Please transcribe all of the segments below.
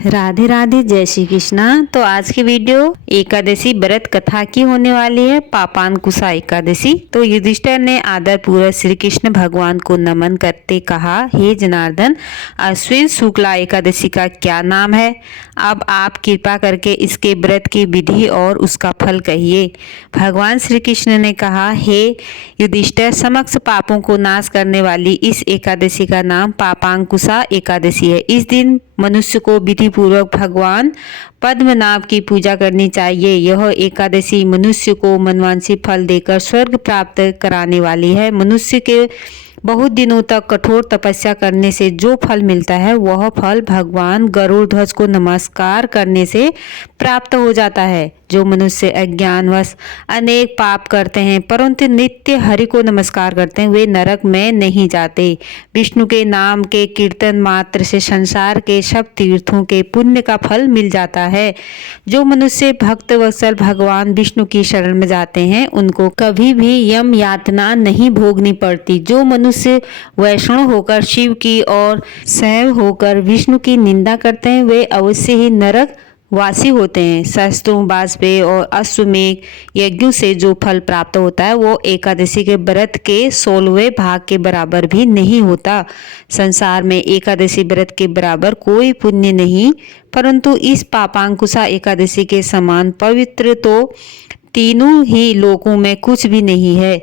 राधे राधे, जय श्री कृष्णा। तो आज की वीडियो एकादशी व्रत कथा की होने वाली है, पापांकुशा एकादशी। तो युधिष्ठिर ने आदर पूर्वक श्री कृष्ण भगवान को नमन करते कहा, हे जनार्दन, अश्विन शुक्ला एकादशी का क्या नाम है? अब आप कृपा करके इसके व्रत की विधि और उसका फल कहिए। भगवान श्री कृष्ण ने कहा, हे युधिष्ठिर, समस्त पापों को नाश करने वाली इस एकादशी का नाम पापांकुशा एकादशी है। इस दिन मनुष्य को विधि पूर्वक भगवान पद्मनाभ की पूजा करनी चाहिए। यह एकादशी मनुष्य को मनवांछित फल देकर स्वर्ग प्राप्त कराने वाली है। मनुष्य के बहुत दिनों तक कठोर तपस्या करने से जो फल मिलता है, वह फल भगवान गरुड़ ध्वज को नमस्कार करने से प्राप्त हो जाता है। जो मनुष्य अज्ञानवश अनेक पाप करते हैं परंतु नित्य हरि को नमस्कार करते हैं, वे नरक में नहीं जाते। विष्णु के नाम के कीर्तन मात्र से संसार के सब तीर्थों के पुण्य का फल मिल जाता है। जो मनुष्य भक्त वत्सल भगवान विष्णु की शरण में जाते हैं, उनको कभी भी यम यातना नहीं भोगनी पड़ती। जो मनुष्य वैष्णव होकर शिव की और शैव होकर विष्णु की निंदा करते हैं, वे अवश्य ही नरक वासी होते हैं। शस्त्रों, वाजपेयी और अश्वमेघ यज्ञों से जो फल प्राप्त होता है, वो एकादशी के व्रत के 16वें भाग के बराबर भी नहीं होता। संसार में एकादशी व्रत के बराबर कोई पुण्य नहीं, परंतु इस पापांकुशा एकादशी के समान पवित्र तो तीनों ही लोकों में कुछ भी नहीं है।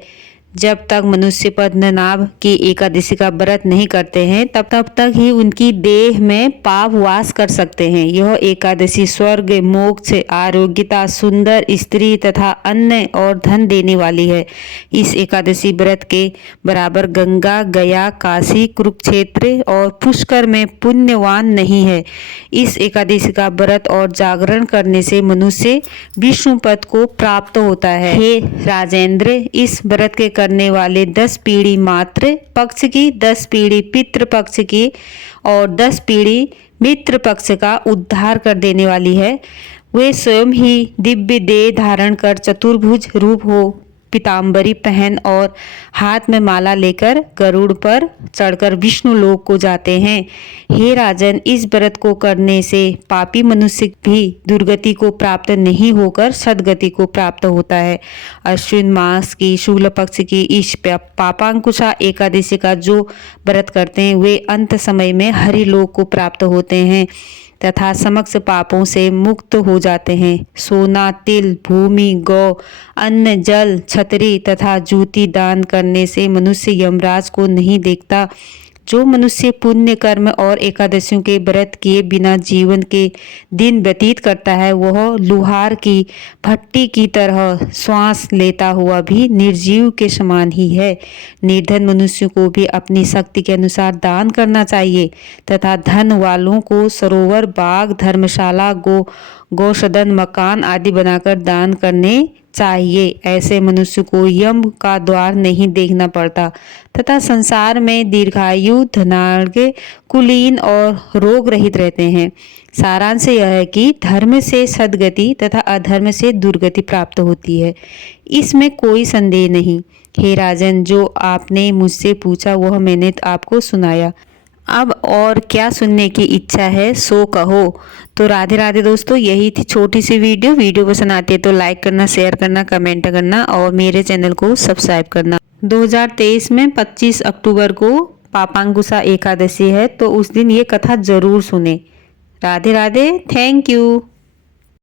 जब तक मनुष्य पद्मनाभ की एकादशी का व्रत नहीं करते हैं, तब तक ही उनकी देह में पाप वास कर सकते हैं। यह एकादशी स्वर्ग, मोक्ष, आरोग्यता, सुंदर स्त्री तथा अन्न और धन देने वाली है। इस एकादशी व्रत के बराबर गंगा, गया, काशी, कुरुक्षेत्र और पुष्कर में पुण्यवान नहीं है। इस एकादशी का व्रत और जागरण करने से मनुष्य विष्णु पद को प्राप्त होता है। हे राजेंद्र, इस व्रत के करने वाले 10 पीढ़ी मातृ पक्ष की, 10 पीढ़ी पितृ पक्ष की और 10 पीढ़ी मित्र पक्ष का उद्धार कर देने वाली है। वे स्वयं ही दिव्य देह धारण कर चतुर्भुज रूप हो, पीताम्बरी पहन और हाथ में माला लेकर गरुड़ पर चढ़कर विष्णु लोक को जाते हैं। हे राजन, इस व्रत को करने से पापी मनुष्य भी दुर्गति को प्राप्त नहीं होकर सद्गति को प्राप्त होता है। अश्विन मास की शुक्ल पक्ष की इस पापांकुशा एकादशी का जो व्रत करते हैं, वे अंत समय में हरि लोक को प्राप्त होते हैं तथा समस्त पापों से मुक्त हो जाते हैं। सोना, तिल, भूमि, गौ, अन्न, जल, छतरी तथा जूती दान करने से मनुष्य यमराज को नहीं देखता। जो मनुष्य पुण्य कर्म और एकादशियों के व्रत किए बिना जीवन के दिन व्यतीत करता है, वह लुहार की भट्टी की तरह श्वास लेता हुआ भी निर्जीव के समान ही है। निर्धन मनुष्य को भी अपनी शक्ति के अनुसार दान करना चाहिए तथा धन वालों को सरोवर, बाग, धर्मशाला, गौसदन, मकान आदि बनाकर दान करने चाहिए। ऐसे मनुष्य को यम का द्वार नहीं देखना पड़ता तथा संसार में दीर्घायु, धनाढ़, कुलीन और रोग रहित रहते हैं। सारांश यह है कि धर्म से सद्गति तथा अधर्म से दुर्गति प्राप्त होती है, इसमें कोई संदेह नहीं। हे राजन, जो आपने मुझसे पूछा वह मैंने आपको सुनाया। अब और क्या सुनने की इच्छा है सो कहो। तो राधे राधे दोस्तों, यही थी छोटी सी वीडियो पसंद आती है तो लाइक करना, शेयर करना, कमेंट करना और मेरे चैनल को सब्सक्राइब करना। 2023 में 25 अक्टूबर को पापांकुशा एकादशी है, तो उस दिन ये कथा जरूर सुने। Radhe Radhe, thank you.